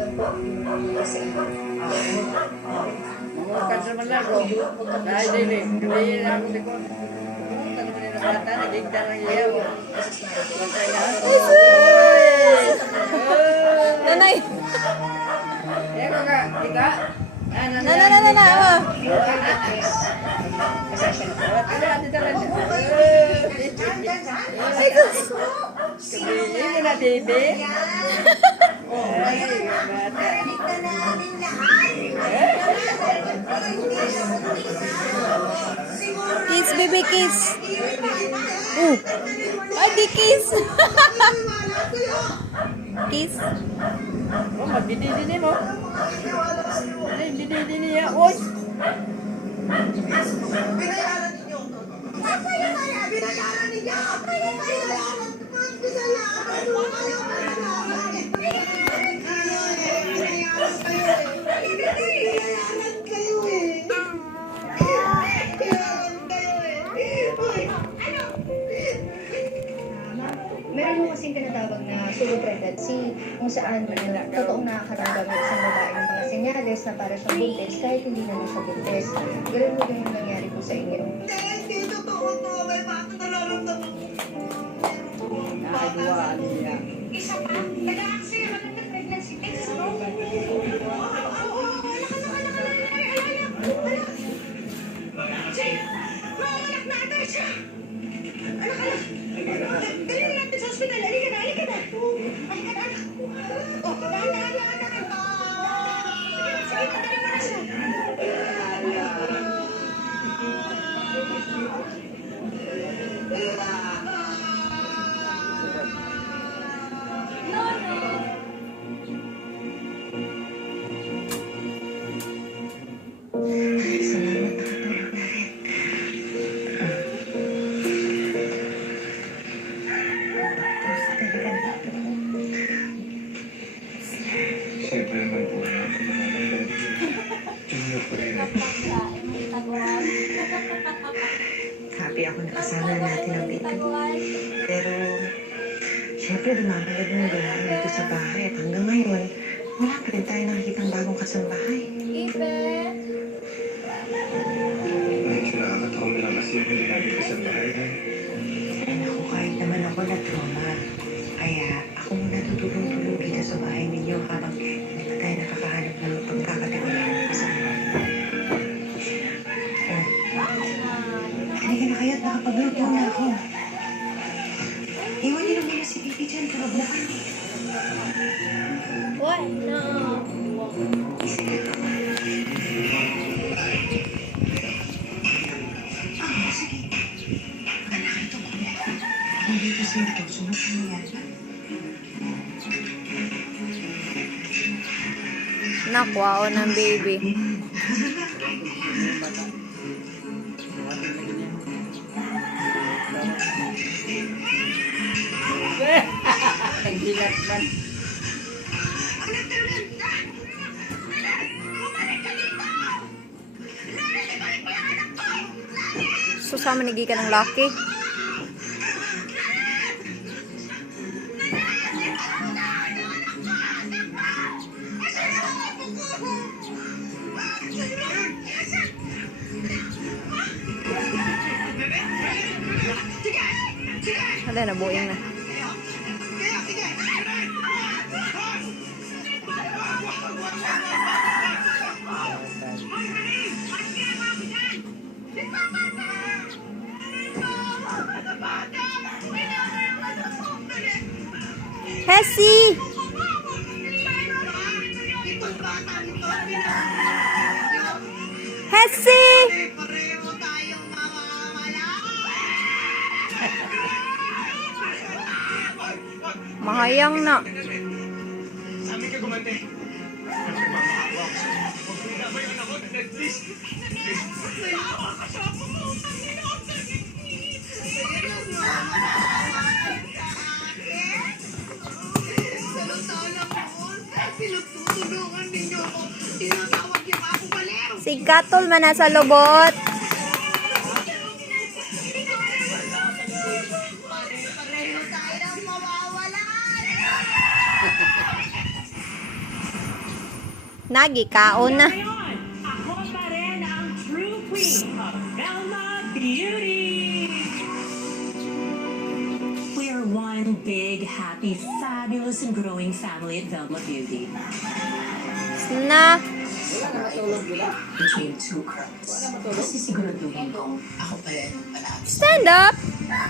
lang po yung sa inyo. Mangungkad naman lang ko. Dahil din gabihin na ako di ko. Mangungkad naman yung bata, nagigda ng iyaw. Bantay na. Nanay. Eh, kaka, ika. Na. Pasensya na po. Gabihin mo na, baby. Ay, bata. Kiss, baby, kiss. Ay, di kiss. Kiss. Oh, magdidini mo. Ay, didini niya. Oy! Binayaran ninyo. Ako yung kaya binayaran ninyo. Binayaran ko. Binayaran kayo eh. Meron mo kasing tinatawag na solo pregnancy kung saan totoong nakakaramdam ng isang babae ng mga senyales na para siyang buntis kahit hindi naman siya buntis. Ganun mo yung nangyari po sa inyo. Hindi totoo to. May bakit nararamdaman ko. Nakaduwaan niya. Isa pa, nag-aaksaya ka ng pregnancy test, no? Mamanak na ata siya! Dali na natin sa hospital. Halika na. Halika na, anak. Oh, dahan-dahan. Sige, padali mo na siya. Salamat nakatulog na rin. Tapos talagang dito. Siyempre naman po na Junior pa rin. Happy ako na kasama natin ang baby. Pero, syempre dumabalad na yung gano'n dito sa bahay. At hanggang ngayon, wala pa rin tayo nakikita ng bagong kasambahay. Medyo nakakatawa lang kasi yung hindi namin kasambahay. Ay naku, kahit naman ako na trauma. Kaya ako muna tutulong-tulong dito sa bahay ninyo habang hindi pa tayo nakakahanap ng pagkakatiwalaan ng kasama. Halika na kayo at nakapagluto na ako. Iwan niyo na muna si Bibi dyan. Tulog na kayo. What? No. Sige. Anak, ito ko. Hindi kasi ito. Sunod na yan. Nakwao ng baby. Ang hilat man. Susama ni Gika ng Lucky. Wala na, buing na. Hesi! Hesi! Pareho tayong mamamala. Mahayang na. Sabi ka gumante. Nagmamahawa ako sa'yo. Huwag mo na ba yung anak ko na Netflix? Pinagtutulungan ninyo ako. Tinatawag yung ako baliw. Si Katol man nasa lubot. Pareho tayo ng mawawalan. Nagi, kaon na. Ngayon, ako pa rin ang true queen of Velma Beauty. We are one big, happy, fabulous, and growing family at Velma Beauty. Snack. Wala na matulog nila. Between two crowds. Kasi siguraduhin ko, ako pa rin ang panalo. Stand up.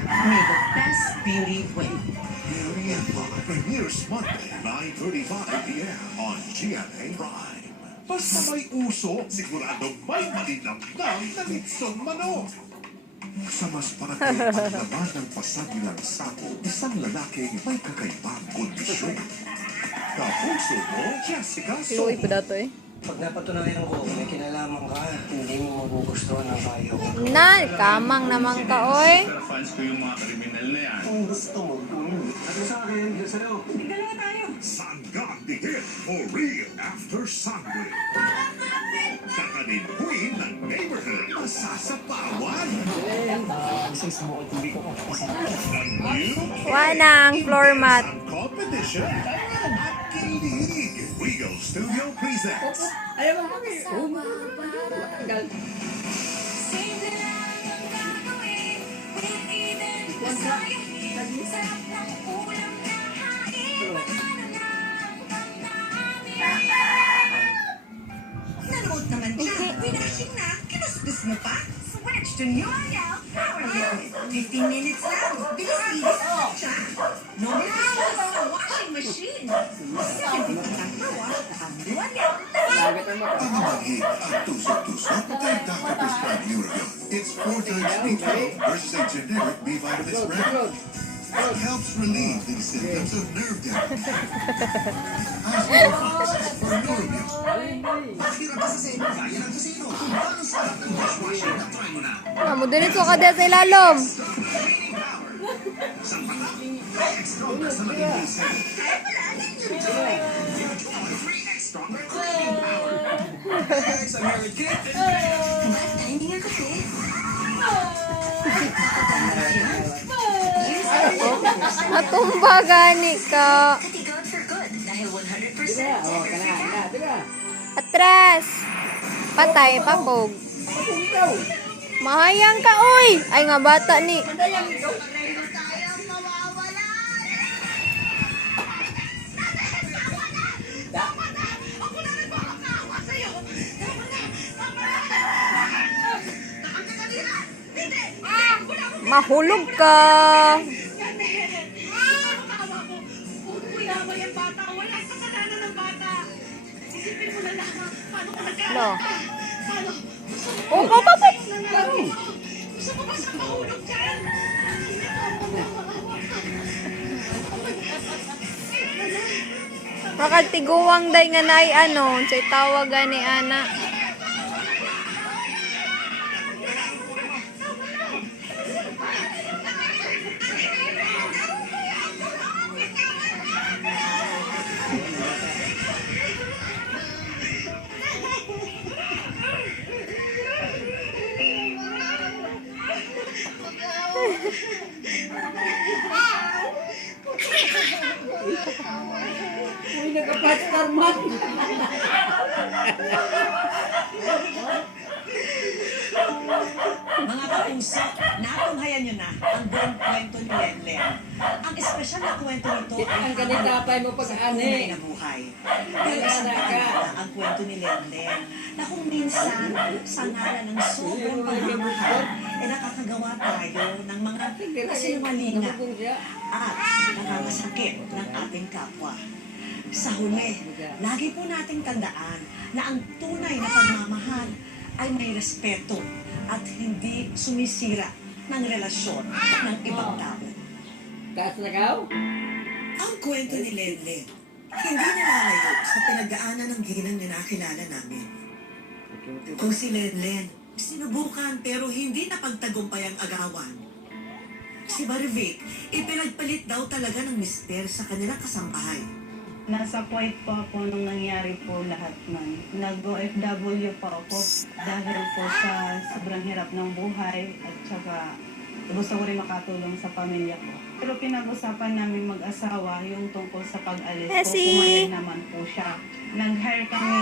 May the best beauty win. Beauty and Fun premieres Monday, 9:35 p.m. on GMA Prime. Basta may uso, sigurado may malinamnam na litsong manok. Sa mas parating ang laman ng pasagilang sako, isang lalaking may kakaibang kondisyon. Kapuso mo, Jessica Luoy pa Soho. dato eh. Pag napatunayan ko, may kinalaman ka, hindi mo magugustuhan ang kayo ko. Na, kamang naman ka, oy. Pero fans ko yung mga kriminal na yan. Kung gusto mo, at sa akin, sa'yo. Dalawa tayo. Sanggang dihit for real after Sangre. Kakanin queen ng neighborhood, masasapawan. Ang new Wanang floor mat. ang competition at kilig. Regal Studio presents Ayaw mo kami. Tagal. Nanood naman siya. Pinashing na. Kinusbis mo pa. Switch to New Royale Power Load. 15 minutes lang. Bilis-bilis. Siya. No more sa washing machine. 70% wash ang Royale. Lagat ang mata. ang mahig at tusok-tusok kay Dr. Prescribed Neurobion. It's 4 times B12 versus a generic B vitamins Load, brand. load. It helps relieve the symptoms of nerve damage. Ask your pharmacist for Neurobion. Amo dinit so kada sa ilalom. Timing ang kape. Natumba gani ka. Katigaw for good dahil 100% Diba? Oh, kana. Diba? Atras. Patay papog. Mahayang ka, oy. Ay nga bata ni. Mahulog ka. Lo. Oh, papapit. Makatiguwang day nga nay ano, say tawag gani ana. Uy, nagka-pastor man. Mga kapuso, natunghayan nyo na ang buong kwento ni Lenlen. Ang espesyal na kwento nito Ang kanitapay mo sa tunay pag-ani. na buhay. Pero isang paalala ang kwento ni Lenlen na kung minsan sa ngalan ng sobrang pagmamahal ay nakakagawa tayo ng mga kasinungalinga Nabubog siya. at nakakasakit ng ating kapwa. Sa huli, lagi po nating tandaan na ang tunay na pagmamahal ay may respeto at hindi sumisira ng relasyon ng ibang tao. Taas na kaw? Ang kwento ni Lenlen, hindi nalalayo sa pinagdaanan ng ginang na nakilala namin. Kung si Lenlen, sinubukan pero hindi napagtagumpay ang agawan. Si Barvic, ipinagpalit daw talaga ng mister sa kanilang kasambahay. Nasa Kuwait po ako nung nangyari po lahat nun. Nag-OFW po ako dahil po sa sobrang hirap ng buhay at saka gusto ko rin makatulong sa pamilya ko. Pero pinag-usapan namin mag-asawa yung tungkol sa pag-alis ko. Essie! Pumayag naman po siya. Nag-hire kami